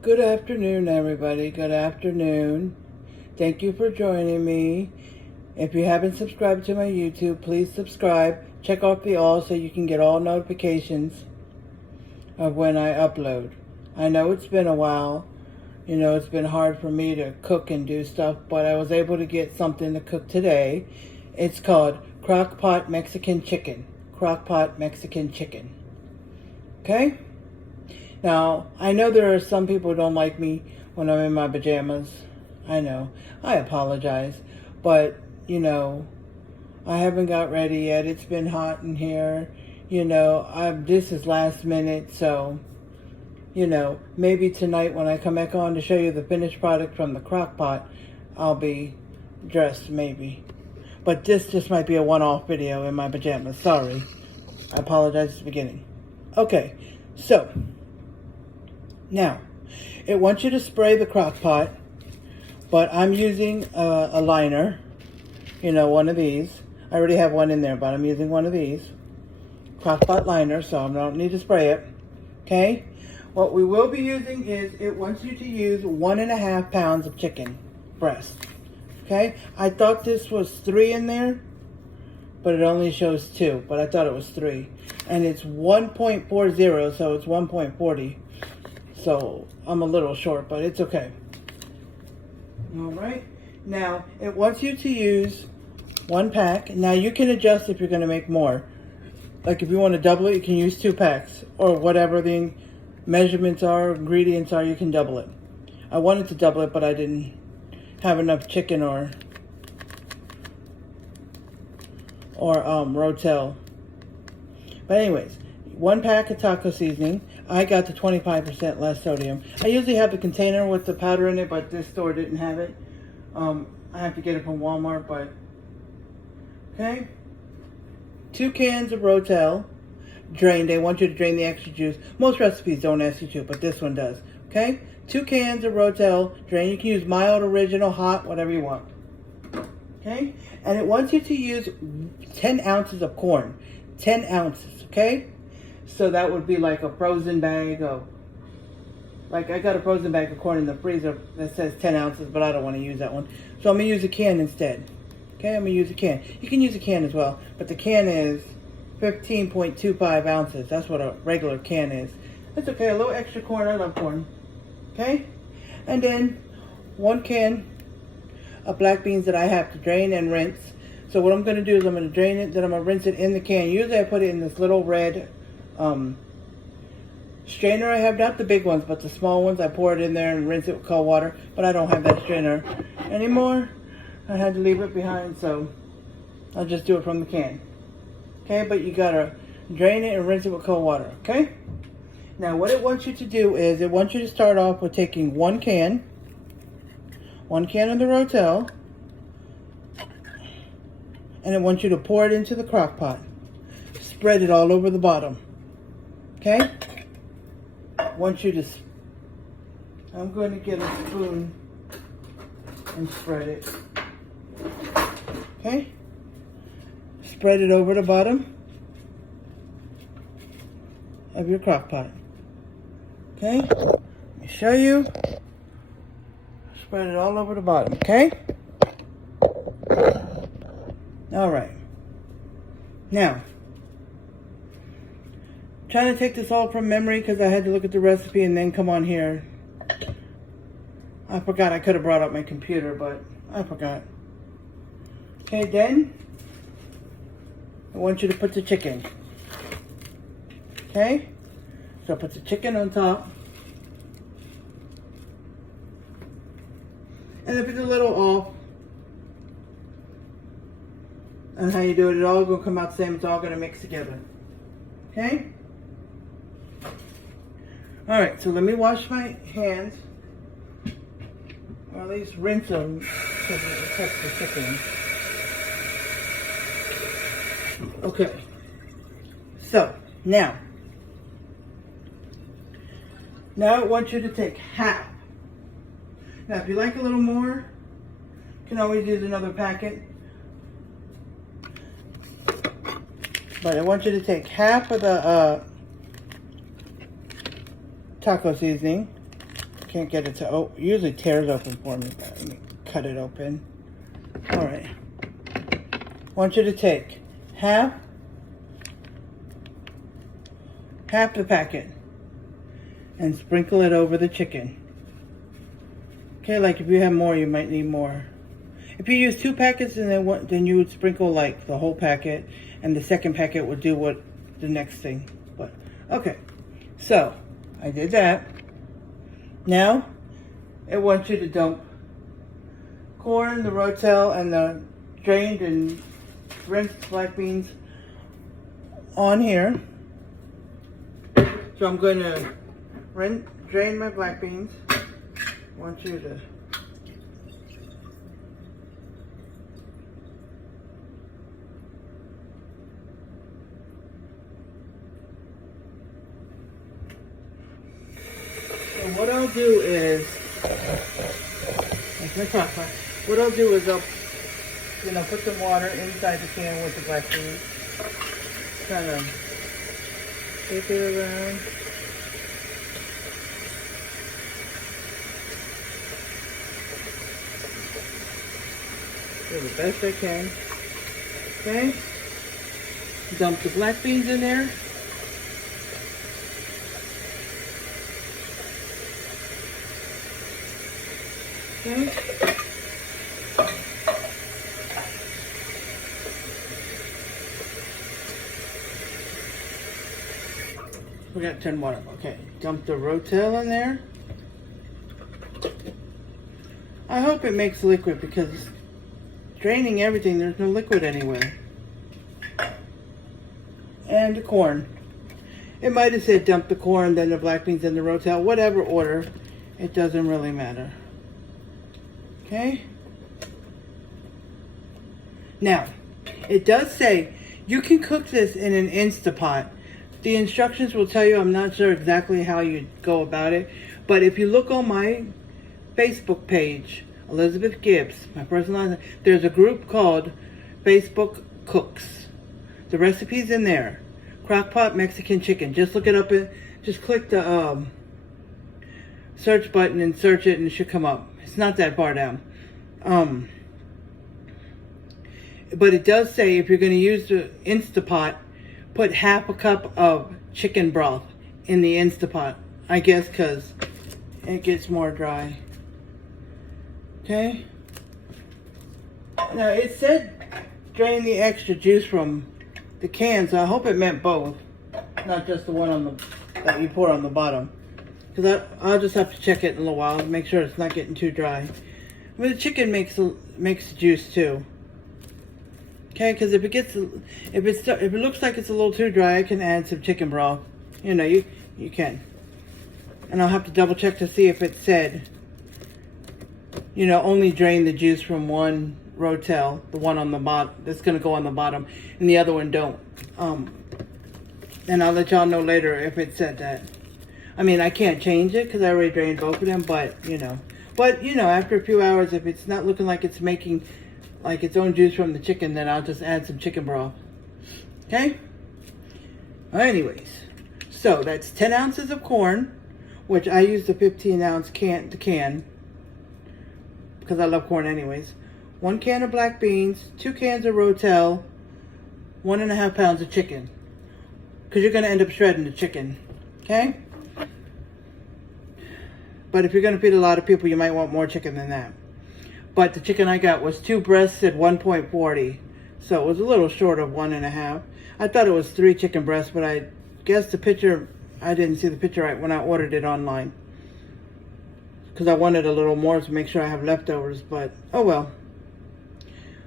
Good afternoon, everybody. Good afternoon. Thank you for joining me. If you haven't subscribed to my YouTube, please subscribe. Check off the all so you can get all notifications of when I upload. I know it's been a while. You know, it's been hard for me to cook and do stuff, but I was able to get something to cook today. It's called Crockpot Mexican Chicken. Crockpot Mexican Chicken. Okay? Now, I know there are some people who don't like me when I'm in my pajamas. I know. I apologize. But, you know, I haven't got ready yet. It's been hot in here. You know, this is last minute, so, you know, maybe tonight when I come back on to show you the finished product from the crock pot, I'll be dressed, maybe. But this just might be a one-off video in my pajamas. Sorry. I apologize at the beginning. Okay, so now, it wants you to spray the crock pot, but I'm using a liner, you know, one of these. I already have one in there, but I'm using one of these. Crock pot liner, so I don't need to spray it. Okay? What we will be using is, it wants you to use 1.5 pounds of chicken breast. Okay? I thought this was 3 in there, but it only shows 2, but I thought it was 3. And it's 1.40, so it's 1.40. So I'm a little short, but it's okay. All right. Now, it wants you to use 1 pack. Now, you can adjust if you're going to make more. Like if you want to double it, you can use 2 packs. Or whatever the measurements are, ingredients are, you can double it. I wanted to double it, but I didn't have enough chicken or rotel. But anyways, 1 pack of taco seasoning. I got the 25% less sodium. I usually have the container with the powder in it, but this store didn't have it. I have to get it from Walmart, but okay. 2 cans of rotel, drained. They want you to drain the extra juice. Most recipes don't ask you to, but this one does. Okay, 2 cans of rotel, drained. You can use mild, original, hot, whatever you want. Okay, and it wants you to use 10 ounces of corn. 10 ounces. Okay. So that would be like a frozen bag of, like I got a frozen bag of corn in the freezer that says 10 ounces, but I don't want to use that one. So I'm going to use a can instead. Okay, I'm going to use a can. You can use a can as well, but the can is 15.25 ounces. That's what a regular can is. That's okay, a little extra corn. I love corn. Okay, and then 1 can of black beans that I have to drain and rinse. So what I'm going to do is I'm going to drain it, then I'm going to rinse it in the can. Usually I put it in this little red strainer I have, not the big ones, but the small ones. I pour it in there and rinse it with cold water, but I don't have that strainer anymore. I had to leave it behind, so I'll just do it from the can. Okay, but you gotta drain it and rinse it with cold water, okay? Now what it wants you to do is, it wants you to start off with taking 1 can of the rotel, and it wants you to pour it into the crock pot. Spread it all over the bottom. Okay? I want you to, I'm going to get a spoon and spread it. Okay? Spread it over the bottom of your crock pot. Okay? Let me show you. Spread it all over the bottom. Okay? All right. Now, trying to take this all from memory because I had to look at the recipe and then come on here. I forgot. I could have brought up my computer, but I forgot. Okay, then I want you to put the chicken. Okay? So put the chicken on top. And if it's a little off on how you do it, it's all going to come out the same. It's all going to mix together. Okay? Alright, so let me wash my hands. Or at least rinse them because it affects the chicken. Okay. So, now I want you to take half. Now, if you like a little more, you can always use another packet. But I want you to take half of the taco seasoning. Can't get it to open. Usually tears open for me, but let me cut it open. All right. I want you to take half the packet and sprinkle it over the chicken. Okay, like if you have more, you might need more. If you use 2 packets, then you would sprinkle like the whole packet, and the second packet would do what the next thing. But okay, so I did that. Now I want you to dump corn, the rotel, and the drained and rinsed black beans on here. So I'm going to drain my black beans. I want you to what I'll do is, like my crock pot, what I'll do is I'll, put some water inside the can with the black beans. Kind of shake it around. Do the best I can. Okay? Dump the black beans in there. Okay. We got to turn water. Okay. Dump the rotel in there. I hope it makes liquid because draining everything, there's no liquid anywhere. And the corn. It might have said dump the corn, then the black beans, then the rotel, whatever order. It doesn't really matter. Okay. Now, it does say you can cook this in an Instapot. The instructions will tell you, I'm not sure exactly how you go about it, but if you look on my Facebook page, Elizabeth Gibbs, my personal, there's a group called Facebook Cooks. The recipe's in there. Crockpot Mexican chicken. Just look it up and just click the search button and search it and it should come up. It's not that far down. But it does say if you're going to use the Instapot, put half a cup of chicken broth in the Instapot. I guess because it gets more dry. Okay. Now it said drain the extra juice from the cans. So I hope it meant both, not just the one that you pour on the bottom. Because I'll just have to check it in a little while and make sure it's not getting too dry. But the chicken makes juice too. Okay, because if it looks like it's a little too dry, I can add some chicken broth. You can. And I'll have to double check to see if it said, only drain the juice from one rotel, the one on the bottom that's going to go on the bottom, and the other one don't. And I'll let y'all know later if it said that. I mean, I can't change it because I already drained both of them, but after a few hours, if it's not looking like it's making like its own juice from the chicken, then I'll just add some chicken broth. Okay? Anyways, so that's 10 ounces of corn, which I use the 15-ounce can, because I love corn anyways. 1 can of black beans, 2 cans of rotel, 1.5 pounds of chicken, because you're going to end up shredding the chicken. Okay? But if you're going to feed a lot of people, you might want more chicken than that. But the chicken I got was 2 breasts at 1.40. So it was a little short of 1.5. I thought it was 3 chicken breasts, but I guess the picture, I didn't see the picture right when I ordered it online. Because I wanted a little more to make sure I have leftovers, but oh well.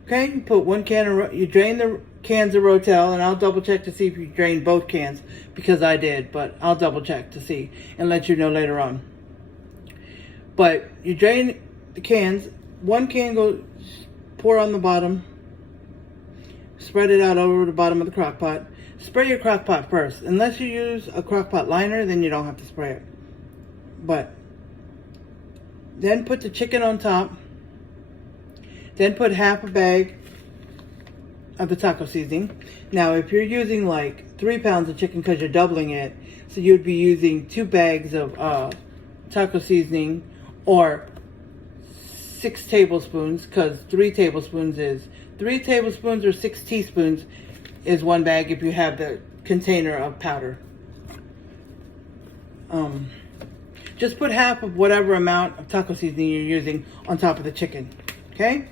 Okay, you put 1 can you drain the cans of rotel, and I'll double check to see if you drained both cans, because I did, but I'll double check to see and let you know later on. But you drain the cans, 1 can pour on the bottom, spread it out over the bottom of the crock pot. Spray your crock pot first. Unless you use a crock pot liner, then you don't have to spray it. But then put the chicken on top. Then put half a bag of the taco seasoning. Now, if you're using like 3 pounds of chicken because you're doubling it, so you'd be using 2 bags of taco seasoning, or 6 tablespoons, because 3 tablespoons is 3 tablespoons, or 6 teaspoons is 1 bag if you have the container of powder. Just put half of whatever amount of taco seasoning you're using on top of the chicken. Okay?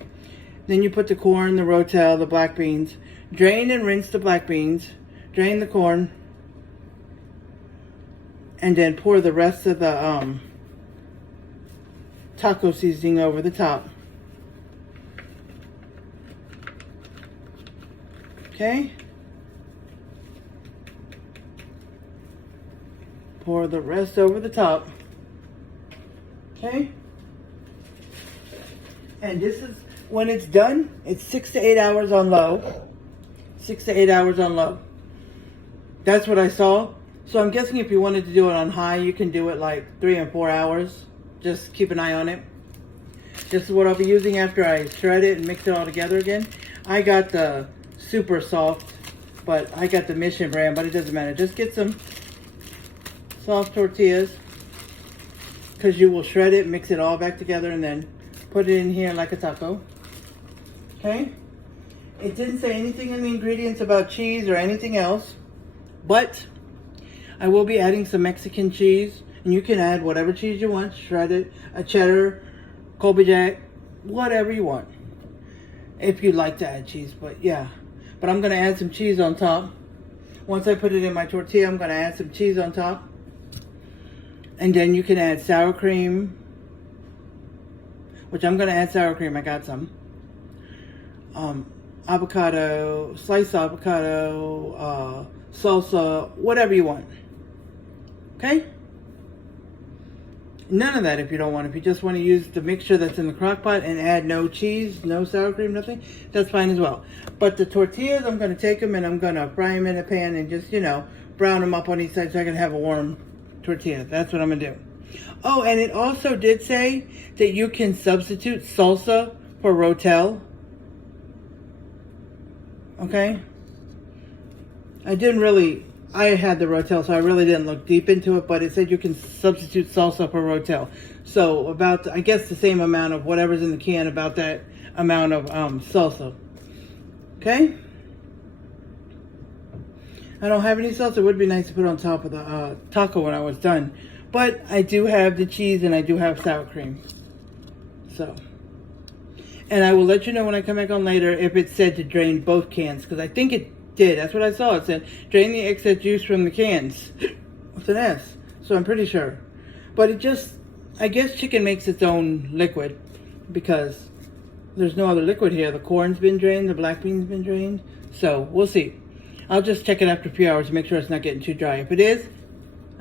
Then you put the corn, the rotel, the black beans. Drain and rinse the black beans. Drain the corn. And then pour the rest of the taco seasoning over the top. Okay? Pour the rest over the top. Okay? And this is, when it's done, it's 6 to 8 hours on low. 6 to 8 hours on low. That's what I saw. So I'm guessing if you wanted to do it on high, you can do it like 3 and 4 hours. Just keep an eye on it. This is what I'll be using after I shred it and mix it all together again. I got the super soft, but I got the Mission brand, but it doesn't matter. Just get some soft tortillas, because you will shred it, mix it all back together, and then put it in here like a taco. Okay? It didn't say anything in the ingredients about cheese or anything else, but I will be adding some Mexican cheese, and you can add whatever cheese you want, shredded, a cheddar, Colby Jack, whatever you want, if you'd like to add cheese. But yeah, but I'm going to add some cheese on top. Once I put it in my tortilla, I'm going to add some cheese on top. And then you can add sour cream, which I'm going to add sour cream. I got some. Avocado, sliced avocado, salsa, whatever you want. Okay? None of that if you don't want. If you just want to use the mixture that's in the crock pot and add no cheese, no sour cream, nothing, that's fine as well. But the tortillas, I'm going to take them and I'm going to fry them in a pan and just, brown them up on each side so I can have a warm tortilla. That's what I'm going to do. Oh, and it also did say that you can substitute salsa for rotel. Okay? I had the rotel, so I really didn't look deep into it, but it said you can substitute salsa for rotel. So about, I guess, the same amount of whatever's in the can, about that amount of salsa. Okay? I don't have any salsa. It would be nice to put on top of the taco when I was done. But I do have the cheese and I do have sour cream. So. And I will let you know when I come back on later if it said to drain both cans, because I think it did. That's what I saw. It said drain the excess juice from the cans with an S. So I'm pretty sure. But it just, I guess chicken makes its own liquid because there's no other liquid here. The corn's been drained. The black bean's been drained. So we'll see. I'll just check it after a few hours to make sure it's not getting too dry. If it is,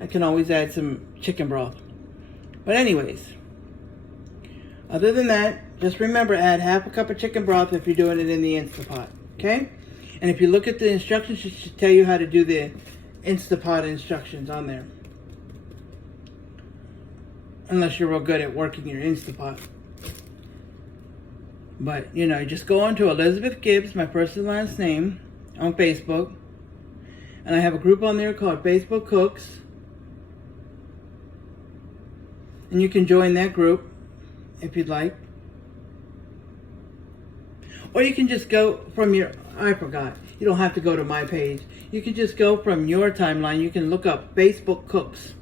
I can always add some chicken broth. But anyways, other than that, just remember, add half a cup of chicken broth if you're doing it in the Instapot. Okay? And if you look at the instructions, it should tell you how to do the Instapot instructions on there. Unless you're real good at working your Instapot. But, just go on to Elizabeth Gibbs, my first and last name, on Facebook. And I have a group on there called Facebook Cooks. And you can join that group if you'd like. Or you can just go from I forgot. You don't have to go to my page. You can just go from your timeline. You can look up Facebook Cooks.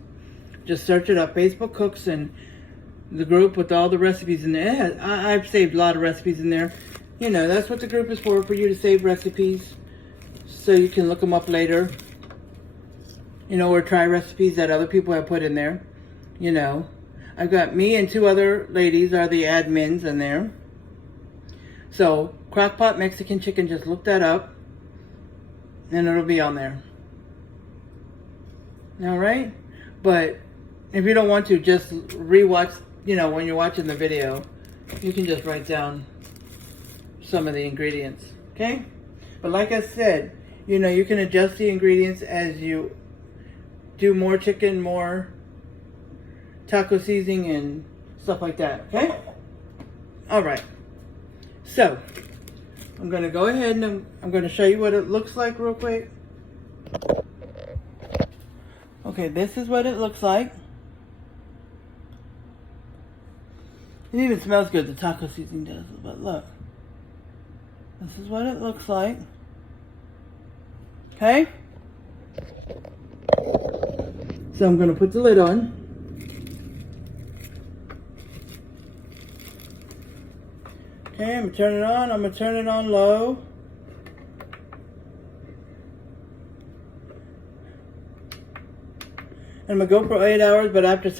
Just search it up, Facebook Cooks, and the group with all the recipes in there. I've saved a lot of recipes in there. That's what the group is for you to save recipes. So you can look them up later. Or try recipes that other people have put in there. I've got me and 2 other ladies are the admins in there. So, Crockpot Mexican Chicken, just look that up. And it'll be on there. Alright? But, if you don't want to, just rewatch, when you're watching the video. You can just write down some of the ingredients. Okay? But like I said, you can adjust the ingredients as you do more chicken, more taco seasoning and stuff like that, okay? Alright. So, I'm going to go ahead and I'm going to show you what it looks like real quick. Okay, this is what it looks like. It even smells good, the taco seasoning does. But look, this is what it looks like. Okay? So I'm going to put the lid on. Okay, I'm going to turn it on. I'm going to turn it on low. And I'm going to go for 8 hours, but after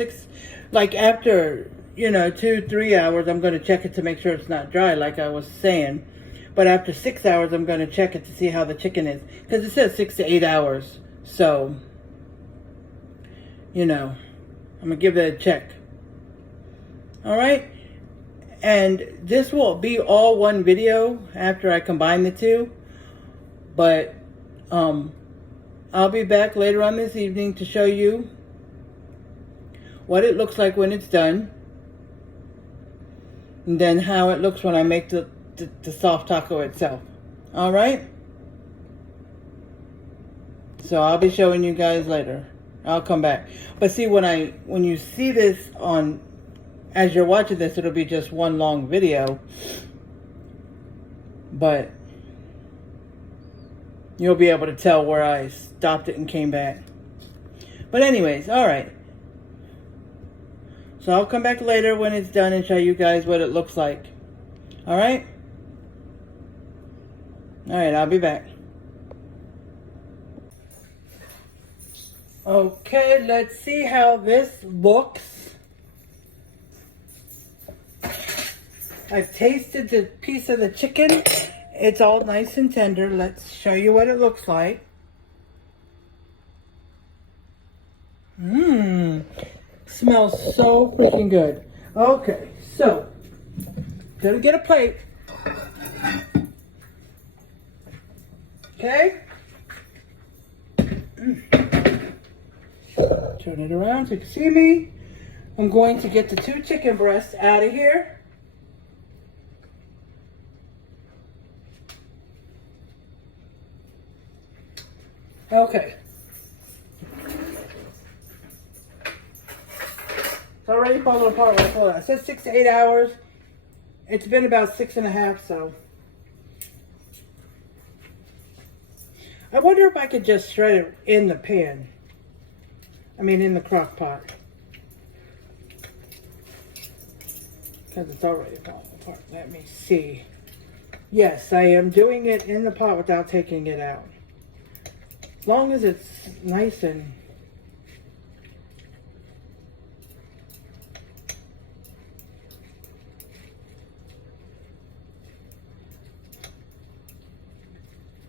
2-3 hours, I'm going to check it to make sure it's not dry, like I was saying. But after 6 hours, I'm going to check it to see how the chicken is. Because it says 6 to 8 hours. So, I'm going to give it a check. Alright? And this will be all one video after I combine the two. But, I'll be back later on this evening to show you what it looks like when it's done. And then how it looks when I make the soft taco itself. Alright? So I'll be showing you guys later. I'll come back. But see, when you see this as you're watching this, it'll be just one long video. But you'll be able to tell where I stopped it and came back. But anyways, alright. So I'll come back later when it's done and show you guys what it looks like. Alright? Alright, I'll be back. Okay, let's see how this looks. I've tasted the piece of the chicken. It's all nice and tender. Let's show you what it looks like. Smells so freaking good. Okay, so gonna get a plate. Okay. Turn it around so you can see me. I'm going to get the 2 chicken breasts out of here. Okay. It's already falling apart right before that. It says 6 to 8 hours. It's been about 6.5, so. I wonder if I could just shred it in the pan. In the crock pot. Because it's already falling apart. Let me see. Yes, I am doing it in the pot without taking it out. As long as it's nice and...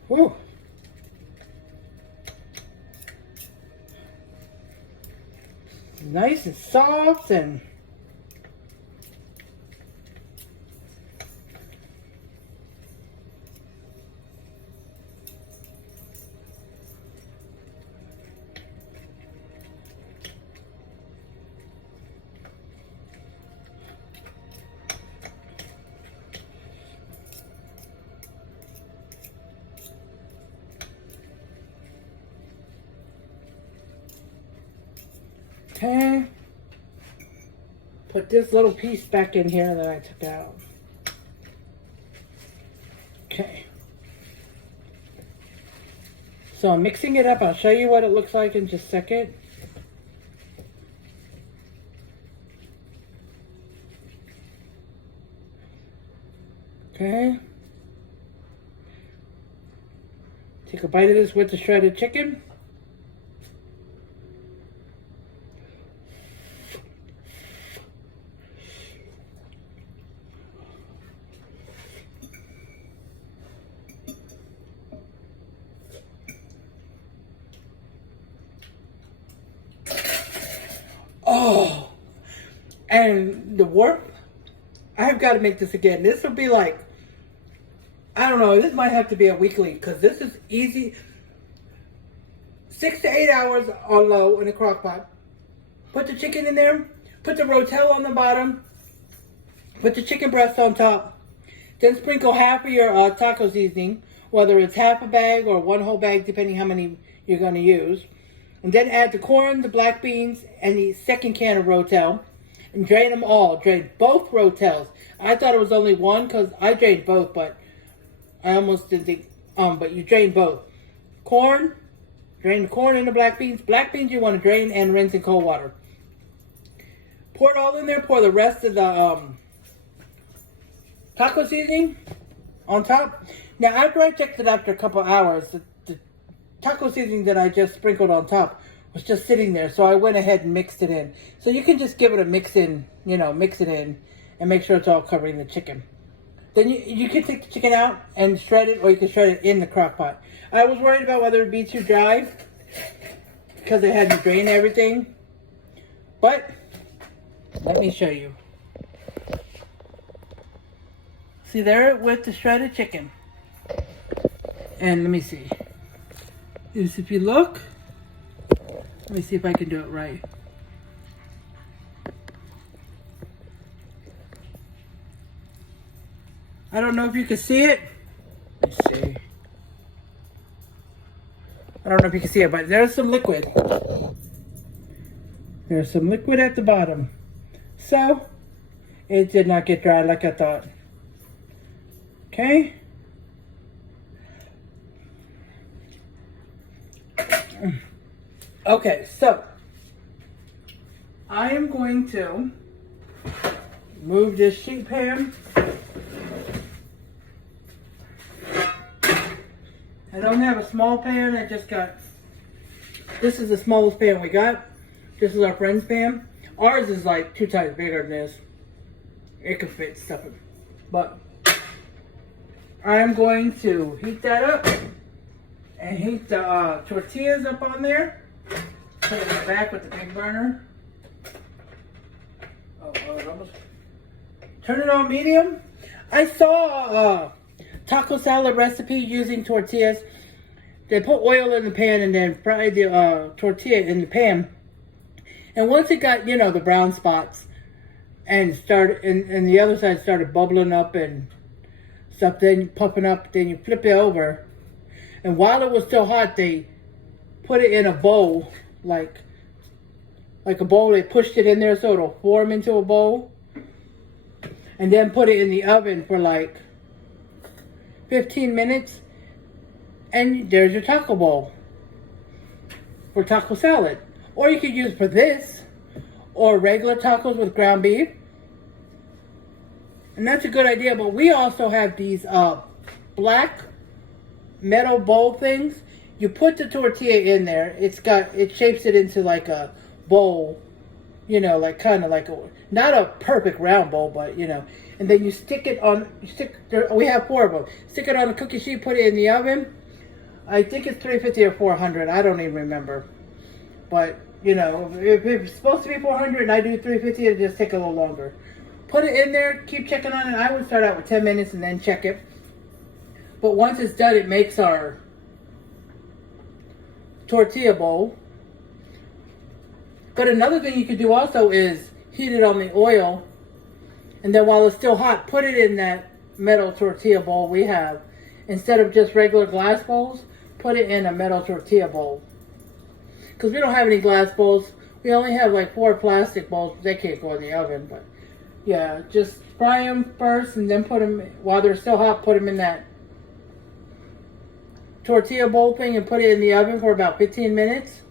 Whew. Nice and soft and... Okay, put this little piece back in here that I took out. Okay, so I'm mixing it up. I'll show you what it looks like in just a second. Okay, take a bite of this with the shredded chicken. Oh, and the warmth, I've got to make this again. This will be like, I don't know, this might have to be a weekly because this is easy. 6 to 8 hours on low in the crock pot. Put the chicken in there, put the rotel on the bottom, put the chicken breast on top, then sprinkle half of your taco seasoning, whether it's half a bag or 1 whole bag, depending how many you're going to use. And then add the corn, the black beans, and the second can of rotel. and drain them all. Drain both rotels. I thought it was only one because I drained both, but I almost didn't think, but you drain both. Corn, drain the corn and the black beans. Black beans you want to drain and rinse in cold water. Pour it all in there. Pour the rest of the taco seasoning on top. Now, after I checked it after a couple hours, the taco seasoning that I just sprinkled on top was just sitting there. So I went ahead and mixed it in. So you can just give it a mix in, mix it in and make sure it's all covering the chicken. Then you can take the chicken out and shred it, or you can shred it in the crock pot. I was worried about whether it would be too dry because it had to drain everything. But let me show you. See there with the shredded chicken. And let me see. If you look, let me see if I can do it right. I don't know if you can see it. Let's see. I don't know if you can see it, but there's some liquid. There's some liquid at the bottom. So, it did not get dry like I thought. Okay? Okay, so I am going to move this sheet pan. I don't have a small pan, I just got, this is the smallest pan we got. This is our friend's pan. Ours is like 2 times bigger than this. It can fit stuff in. But I'm going to heat that up and heat the tortillas up on there. Put it in the back with the big burner. Oh, almost. Turn it on medium. I saw a taco salad recipe using tortillas. They put oil in the pan and then fry the tortilla in the pan. And once it got, the brown spots and started, and the other side started bubbling up and stuff, then puffing up, then you flip it over. And while it was still hot, they put it in a bowl, like a bowl. They pushed it in there so it'll form into a bowl. And then put it in the oven for like 15 minutes. And there's your taco bowl for taco salad. Or you could use for this, or regular tacos with ground beef. And that's a good idea, but we also have these black metal bowl things. You put the tortilla in there, it shapes it into like a bowl, like kind of like not a perfect round bowl, but and then you stick it on, we have 4 of them. Stick it on a cookie sheet, put it in the oven. I think it's 350 or 400, I don't even remember. But, if it's supposed to be 400 and I do 350, it'll just take a little longer. Put it in there, keep checking on it. I would start out with 10 minutes and then check it. But once it's done, it makes our tortilla bowl. But another thing you could do also is heat it on the oil. And then while it's still hot, put it in that metal tortilla bowl we have. Instead of just regular glass bowls, put it in a metal tortilla bowl. Because we don't have any glass bowls. We only have like 4 plastic bowls. They can't go in the oven. But yeah, just fry them first and then put them, while they're still hot, put them in that tortilla bowl thing and put it in the oven for about 15 minutes.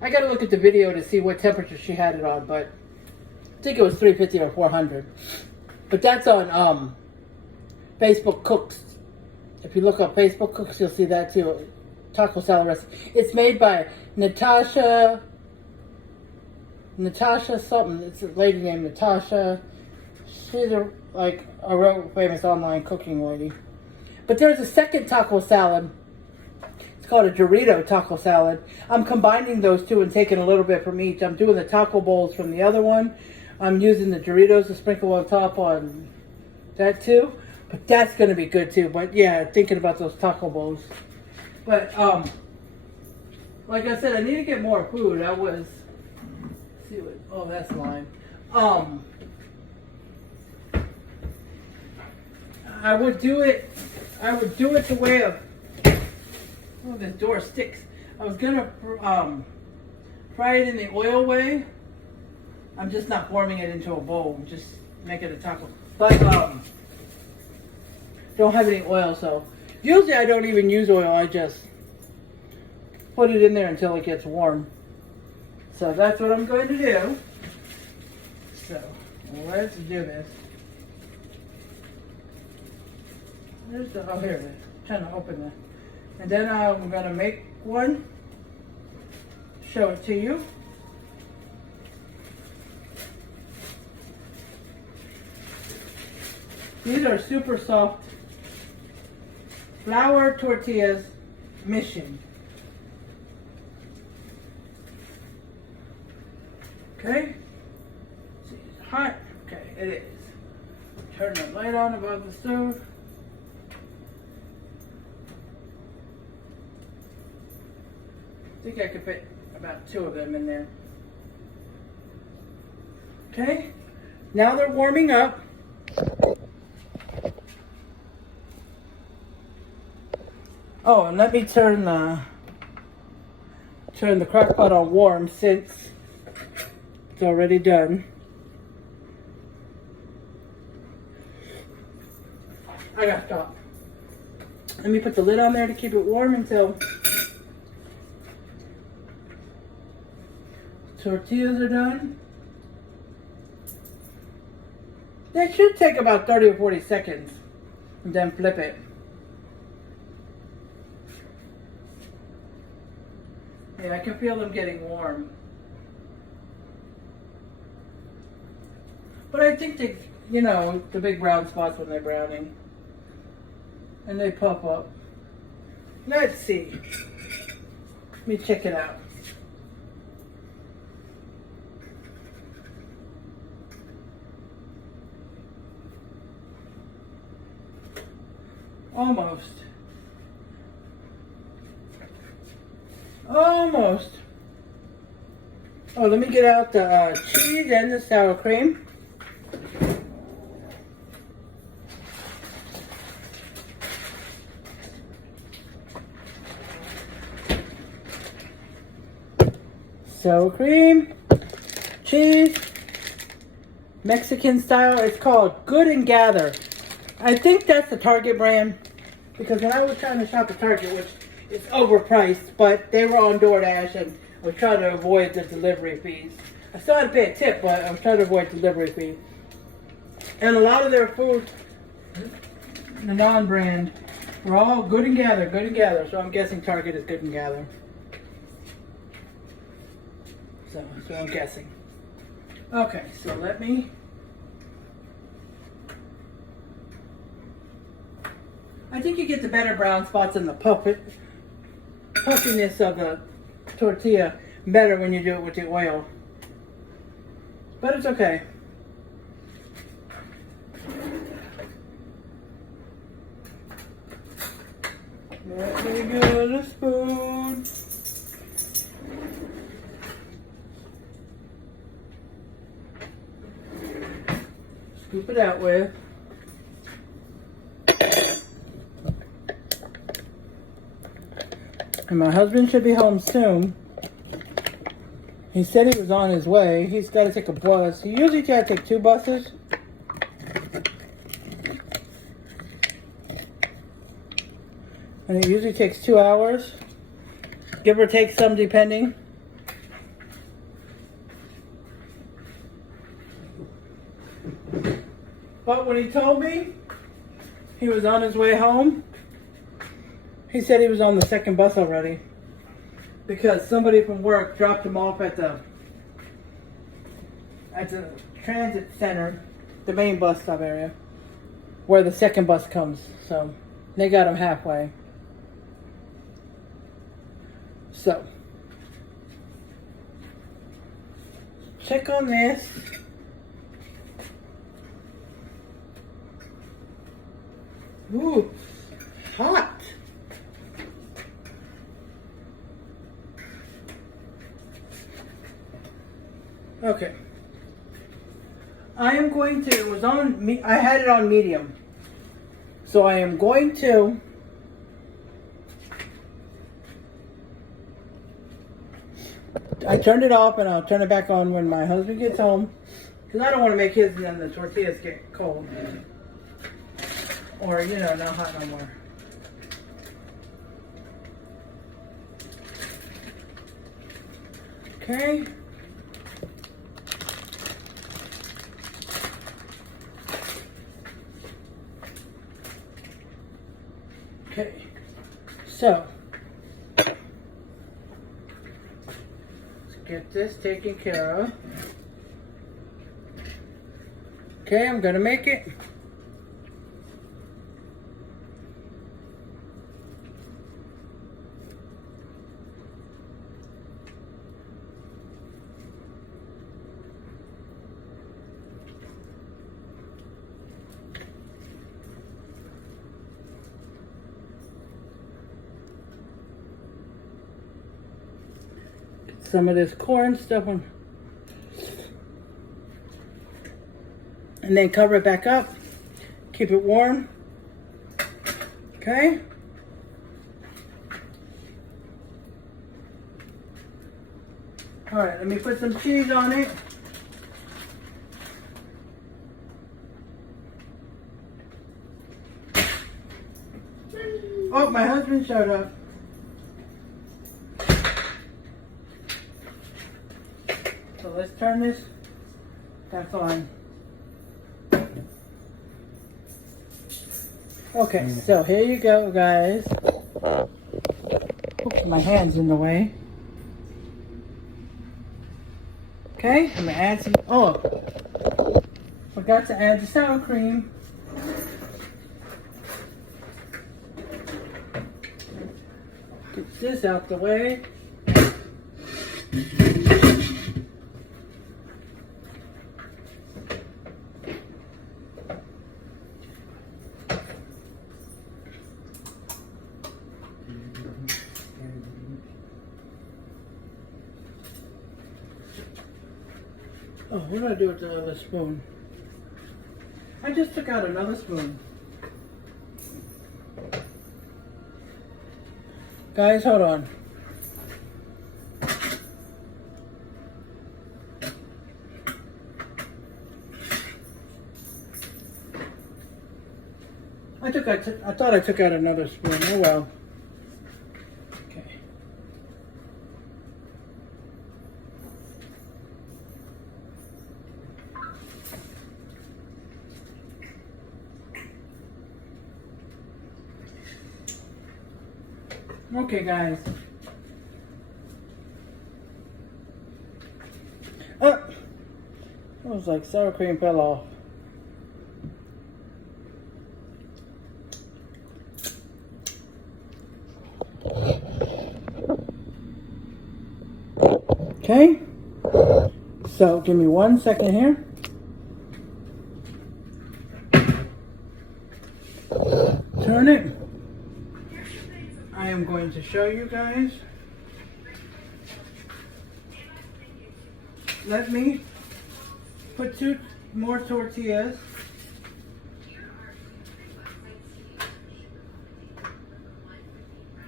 I got to look at the video to see what temperature she had it on. But I think it was 350 or 400. But that's on Facebook Cooks. If you look up Facebook Cooks, you'll see that too. Taco salad recipe. It's made by Natasha something. It's a lady named Natasha. She's a real famous online cooking lady. But there's a second taco salad. It's called a Dorito taco salad. I'm combining those two and taking a little bit from each. I'm doing the taco bowls from the other one. I'm using the Doritos to sprinkle on top on that too. But that's going to be good too. But yeah, thinking about those taco bowls. But, like I said, I need to get more food. Let's see what, oh, that's lime. I would do it the way of, oh, this door sticks. I was going to, fry it in the oil way. I'm just not forming it into a bowl. I'm just making a taco. But don't have any oil, so usually I don't even use oil. I just put it in there until it gets warm. So that's what I'm going to do. So let's do this. Oh, here it is. I'm trying to open it. And then I'm going to make one. Show it to you. These are super soft flour tortillas mission. Okay. See, it's hot. Okay, it is. Turn the light on above the stove. I think I could fit about 2 of them in there. Okay. Now they're warming up. Oh, and let me turn the crock pot on warm since it's already done. I gotta stop. Let me put the lid on there to keep it warm until tortillas are done. They should take about 30 or 40 seconds and then flip it. Yeah, I can feel them getting warm. But I think they, you know, the big brown spots when they're browning. And they pop up. Let's see. Let me check it out. Almost. Almost. Oh, let me get out the cheese and the sour cream. Sour cream, cheese, Mexican style. It's called Good and Gather. I think that's the Target brand, because when I was trying to shop at Target, which is overpriced, but they were on DoorDash, and I was trying to avoid the delivery fees. I still had to pay a tip, but I was trying to avoid delivery fees. And a lot of their food, the non-brand, were all Good and Gather, Good and Gather. So I'm guessing Target is Good and Gather. So I'm guessing. Okay, so let me. I think you get the better brown spots in the puffiness of the tortilla better when you do it with the oil. But it's okay. Let me get a spoon. Scoop it out with. And my husband should be home soon. He said he was on his way. He's got to take a bus. He usually tries to take 2 buses. And it usually takes 2 hours. Give or take some depending. But when he told me he was on his way home, he said he was on the 2nd bus already, because somebody from work dropped him off at the transit center, the main bus stop area, where the 2nd bus comes. So they got him halfway. So check on this. Ooh, hot. Okay. I am going to, it was on, I had it on medium. So I am going to I turned it off and I'll turn it back on when my husband gets home. Because I don't want to make his and then the tortillas get cold. Or, you know, not hot no more. Okay. Okay. So, let's get this taken care of. Okay, I'm gonna make it. Some of this corn stuff on, and then cover it back up, keep it warm. Okay. All right, let me put some cheese on it. Oh, my husband showed up. So let's turn this back on. Okay, so here you go, guys. Oops, my hand's in the way. Okay, I'm gonna add some, oh, forgot to add the sour cream. Get this out the way. Oh, what did I do with the other spoon? I just took out another spoon. Guys, hold on. I thought I took out another spoon. Oh well. Okay. Okay, guys. Oh, it was like sour cream fell off. Okay, so give me 1 second here. Turn it. I am going to show you guys. Let me put 2 more tortillas.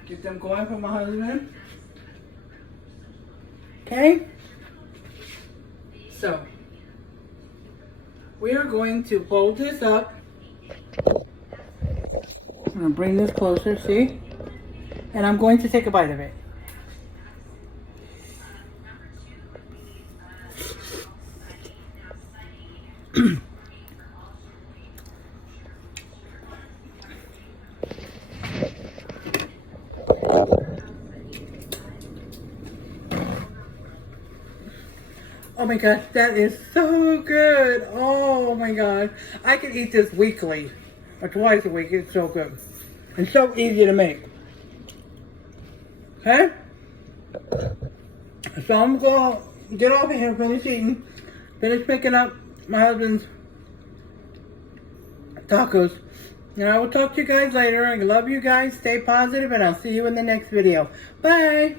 Get them going for my husband. Okay, so we are going to fold this up. I'm going to bring this closer, see? And I'm going to take a bite of it. Oh my god, that is so good. Oh my god. I could eat this weekly or twice a week. It's so good. And so easy to make. Okay? So I'm going to get off of here, finish eating, finish picking up my husband's tacos. And I will talk to you guys later. I love you guys. Stay positive, and I'll see you in the next video. Bye.